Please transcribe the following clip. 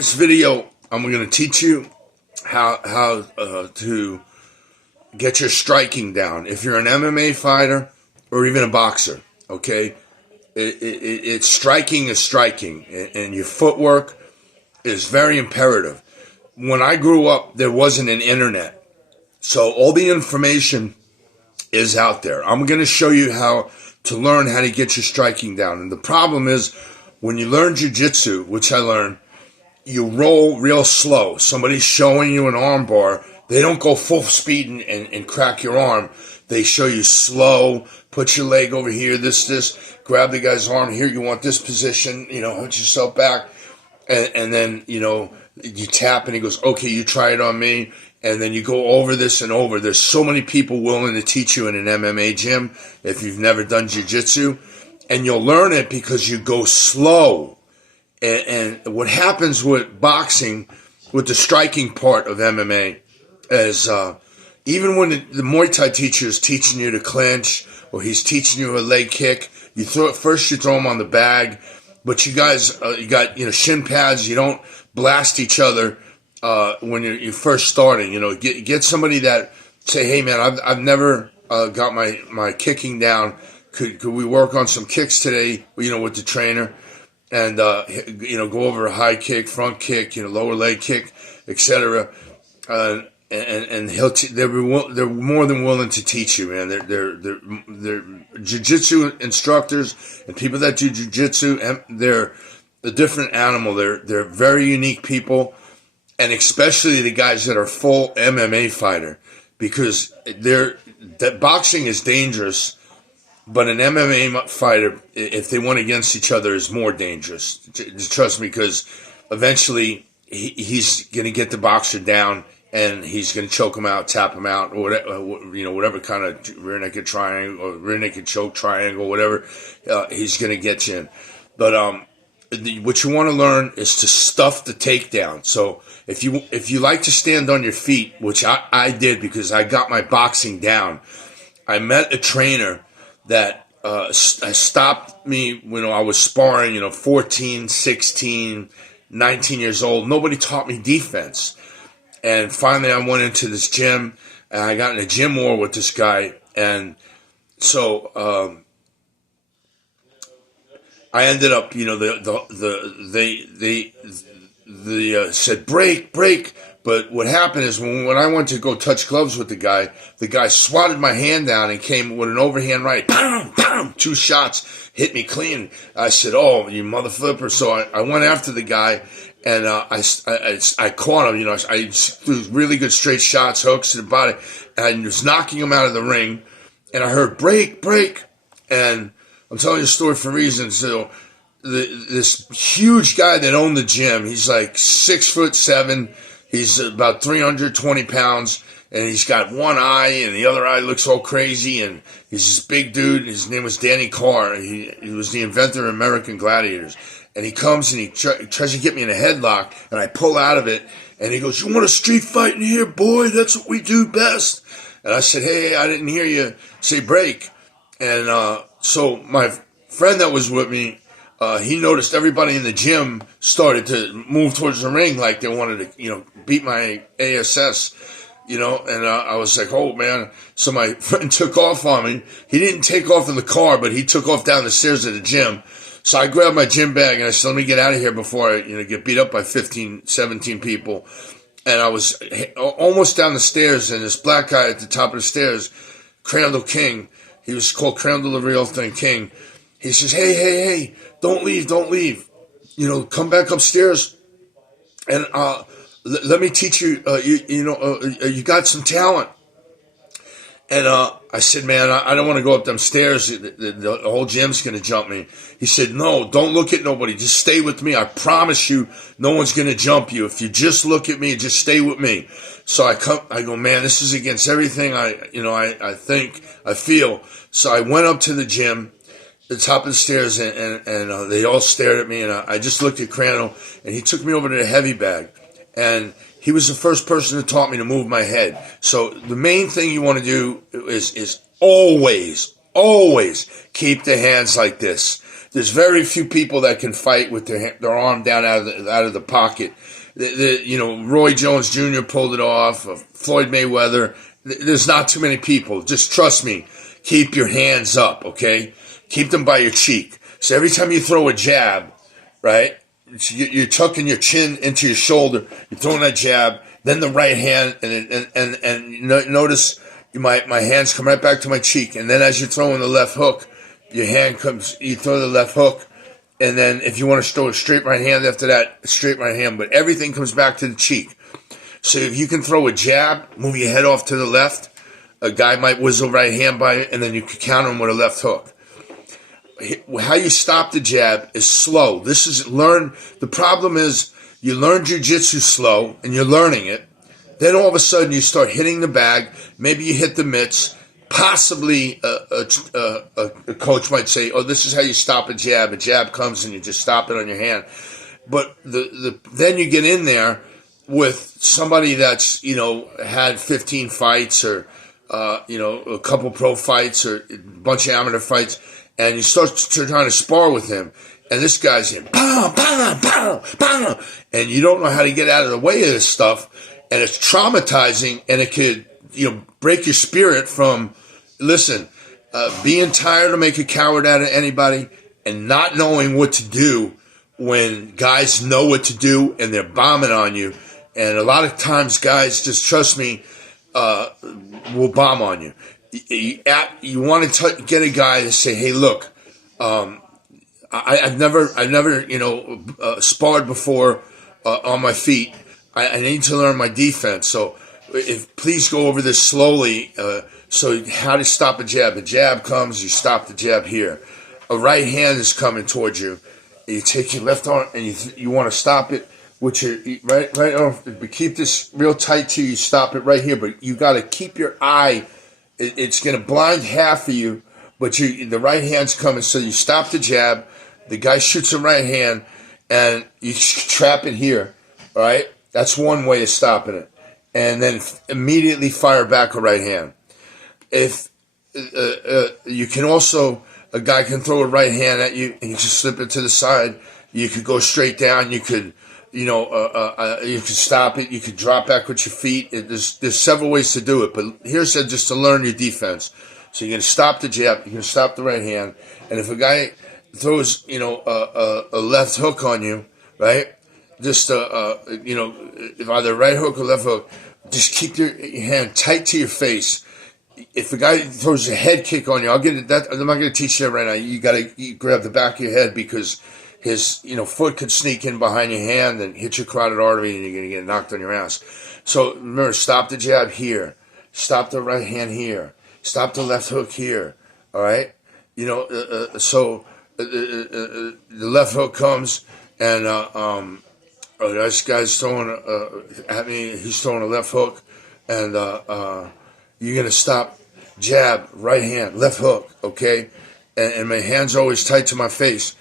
This video, I'm going to teach you how to get your striking down. If you're an MMA fighter or even a boxer, okay, it's striking is striking, and your footwork is very imperative. When I grew up, there wasn't an internet, so all the information is out there. I'm going to show you how to learn how to get your striking down. And the problem is, when you learn jiu-jitsu, which I learned, you roll real slow. Somebody's showing you an arm bar. They don't go full speed and crack your arm. They show you slow, put your leg over here, this, grab the guy's arm. Here, you want this position, hold yourself back. And then, you tap and he goes, okay, you try it on me. And then you go over this and over. There's so many people willing to teach you in an MMA gym if you've never done jiu-jitsu. And you'll learn it because you go slow. And what happens with boxing, with the striking part of MMA, is even when the Muay Thai teacher is teaching you to clinch or he's teaching you a leg kick, you throw them on the bag, but you guys, you got shin pads. You don't blast each other when you're first starting. Get somebody that say, hey man, I've never got my kicking down. Could we work on some kicks today? With the trainer. And, go over a high kick, front kick, lower leg kick, etc. And they're more than willing to teach you, man. They're jiu-jitsu instructors and people that do jiu-jitsu, and they're a different animal. They're very unique people, and especially the guys that are full MMA fighter, because that boxing is dangerous. But an MMA fighter, if they went against each other, is more dangerous. Just trust me, because eventually he's going to get the boxer down and he's going to choke him out, tap him out, or whatever kind of rear naked triangle or rear naked choke triangle, whatever, he's going to get you in. But what you want to learn is to stuff the takedown. So if you like to stand on your feet, which I did because I got my boxing down, I met a trainer that stopped me when I was sparring, 14, 16, 19 years old. Nobody taught me defense. And finally I went into this gym, and I got in a gym war with this guy. And so I ended up, they said break. But what happened is when I went to go touch gloves with the guy swatted my hand down and came with an overhand right. Bam, bam, 2 shots, hit me clean. I said, oh, you mother flipper. So I went after the guy, and I caught him. I threw really good straight shots, hooks to the body, and I was knocking him out of the ring. And I heard break. And I'm telling you a story for a reason. So this huge guy that owned the gym, he's like 6'7". He's about 320 pounds, and he's got one eye, and the other eye looks all crazy, and he's this big dude. His name was Danny Carr. He was the inventor of American Gladiators. And he comes, and he tries to get me in a headlock, and I pull out of it, and he goes, you want a street fight in here, boy? That's what we do best. And I said, hey, I didn't hear you say break. And so my friend that was with me, he noticed everybody in the gym started to move towards the ring like they wanted to, beat my ASS, and I was like, oh, man. So my friend took off on me. He didn't take off in the car, but he took off down the stairs of the gym. So I grabbed my gym bag, and I said, let me get out of here before I, get beat up by 15, 17 people. And I was almost down the stairs, and this black guy at the top of the stairs, Crandall King, he was called Crandall the Real Thing King. He says, hey, don't leave. Come back upstairs and let me teach you, you got some talent. And I said, man, I don't want to go up them stairs. The whole gym's going to jump me. He said, no, don't look at nobody. Just stay with me. I promise you, no one's going to jump you. If you just look at me, just stay with me. So I go, man, this is against everything I think, I feel. So I went up to the gym, the top of the stairs, and they all stared at me, and I just looked at Crandall, and he took me over to the heavy bag, and he was the first person who taught me to move my head. So the main thing you want to do is always keep the hands like this. There's very few people that can fight with their arm down out of the pocket. Roy Jones Jr. pulled it off. Floyd Mayweather. There's not too many people. Just trust me. Keep your hands up, okay? Keep them by your cheek. So every time you throw a jab, right, you're tucking your chin into your shoulder. You're throwing that jab. Then the right hand, and notice my hands come right back to my cheek. And then as you're throwing the left hook, your hand comes. You throw the left hook, and then if you want to throw a straight right hand after that, straight right hand. But everything comes back to the cheek. So if you can throw a jab, move your head off to the left, a guy might whizzle right hand by it, and then you can counter him with a left hook. How you stop the jab is slow. The problem is you learn jiu-jitsu slow, and you're learning it. Then all of a sudden you start hitting the bag. Maybe you hit the mitts. Possibly a coach might say, oh, this is how you stop a jab. A jab comes and you just stop it on your hand. But then you get in there with somebody that's, had 15 fights or, a couple pro fights or a bunch of amateur fights, and you start trying to spar with him, and this guy's in, pow, pow, pow, pow, and you don't know how to get out of the way of this stuff, and it's traumatizing, and it could, break your spirit from, being tired to make a coward out of anybody and not knowing what to do when guys know what to do and they're bombing on you. And a lot of times guys, just trust me, will bomb on you. You want to get a guy to say, hey, look, I've never sparred before on my feet. I need to learn my defense. So please go over this slowly. So how to stop a jab. A jab comes, you stop the jab here. A right hand is coming towards you. You take your left arm and you want to stop it with your right arm. But keep this real tight to you. Stop it right here. But you got to keep your eye. It's going to blind half of you. But the right hand's coming. So you stop the jab. The guy shoots a right hand and you trap it here. All right? That's one way of stopping it. And then immediately fire back a right hand. If you can also, a guy can throw a right hand at you and you just slip it to the side. You could go straight down. You could, you could stop it. You could drop back with your feet. There's several ways to do it. But here's just to learn your defense. So you're going to stop the jab. You're going to stop the right hand. And if a guy throws, a left hook on you, right? Just, if either right hook or left hook, just keep your hand tight to your face. If a guy throws a head kick on you, I'm not going to teach you that right now. You got to grab the back of your head because his, foot could sneak in behind your hand and hit your carotid artery and you're going to get knocked on your ass. So remember, stop the jab here. Stop the right hand here. Stop the left hook here. All right? So the left hook comes and this guy's throwing at me. He's throwing a left hook, and you're gonna stop, jab, right hand, left hook, okay? And my hand's always tight to my face.